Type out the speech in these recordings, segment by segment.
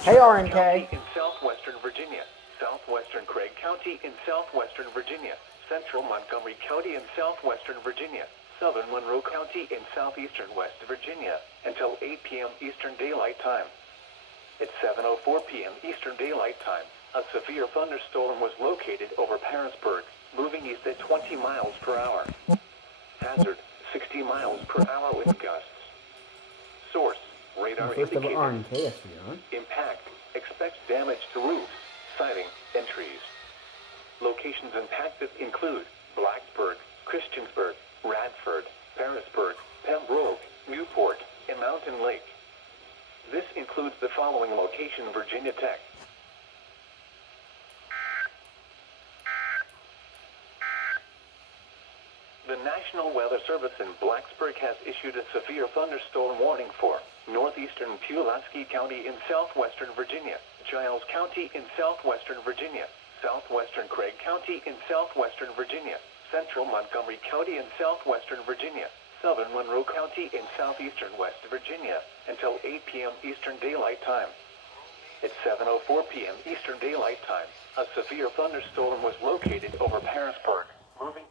Hey, RNK. County in southwestern Virginia, southwestern Craig County in southwestern Virginia, central Montgomery County in southwestern Virginia, southern Monroe County in southeastern West Virginia, until 8 p.m. Eastern Daylight Time. At 7:04 p.m. Eastern Daylight Time, a severe thunderstorm was located over Harrisburg, moving east at 20 miles per hour. Hazard, 60 miles per hour with gusts. Source, radar First of all, indicated. RNK SVR. Impact, expects damage to roofs, siding, and trees. Locations impacted include Blacksburg, Christiansburg, Radford, Harrisburg, Pembroke, Newport, and Mountain Lake. This includes the following location: Virginia Tech. The National Weather Service in Blacksburg has issued a severe thunderstorm warning for northeastern Pulaski County in southwestern Virginia, Giles County in southwestern Virginia, southwestern Craig County in southwestern Virginia, central Montgomery County in southwestern Virginia, southern Monroe County in southeastern West Virginia, until 8 p.m. Eastern Daylight Time. At 7:04 p.m. Eastern Daylight Time, a severe thunderstorm was located over Harrisburg, moving.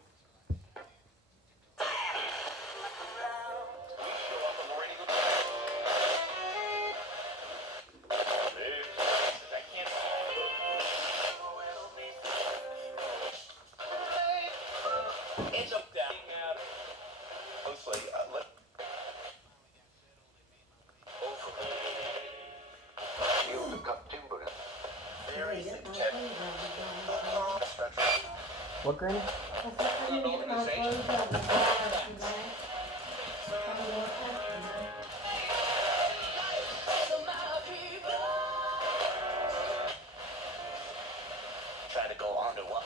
It's up down. Mostly, What, Granny? try to go on to what?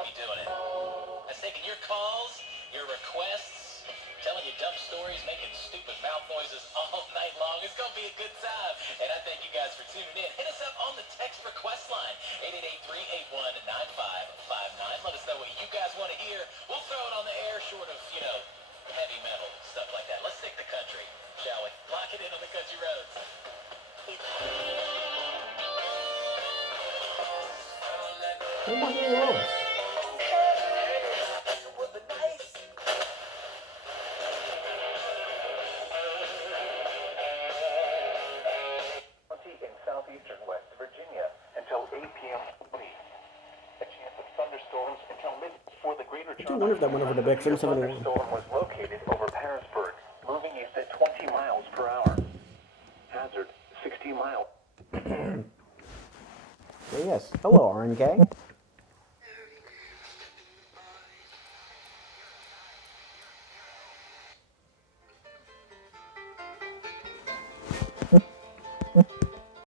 You doing it? That's taking your calls, your requests, telling you dumb stories, making stupid mouth noises all night long. It's gonna be a good time, and I thank you guys for tuning in. Hit us up on the text request line, 888-381-9559. Let us know what you guys want to hear. We'll throw it on the air, short of, heavy metal, stuff like that. Let's stick to country, shall we? Lock it in on the country roads. Hey, my little Lois. In southeastern West Virginia until 8 p.m. A chance of thunderstorms until mid for the greater I do wonder if that went over to WXM71. thunderstorm was located over Harrisburg, moving east at 20 miles per hour. Hazard, 60 miles. Yes. Hello, RNK.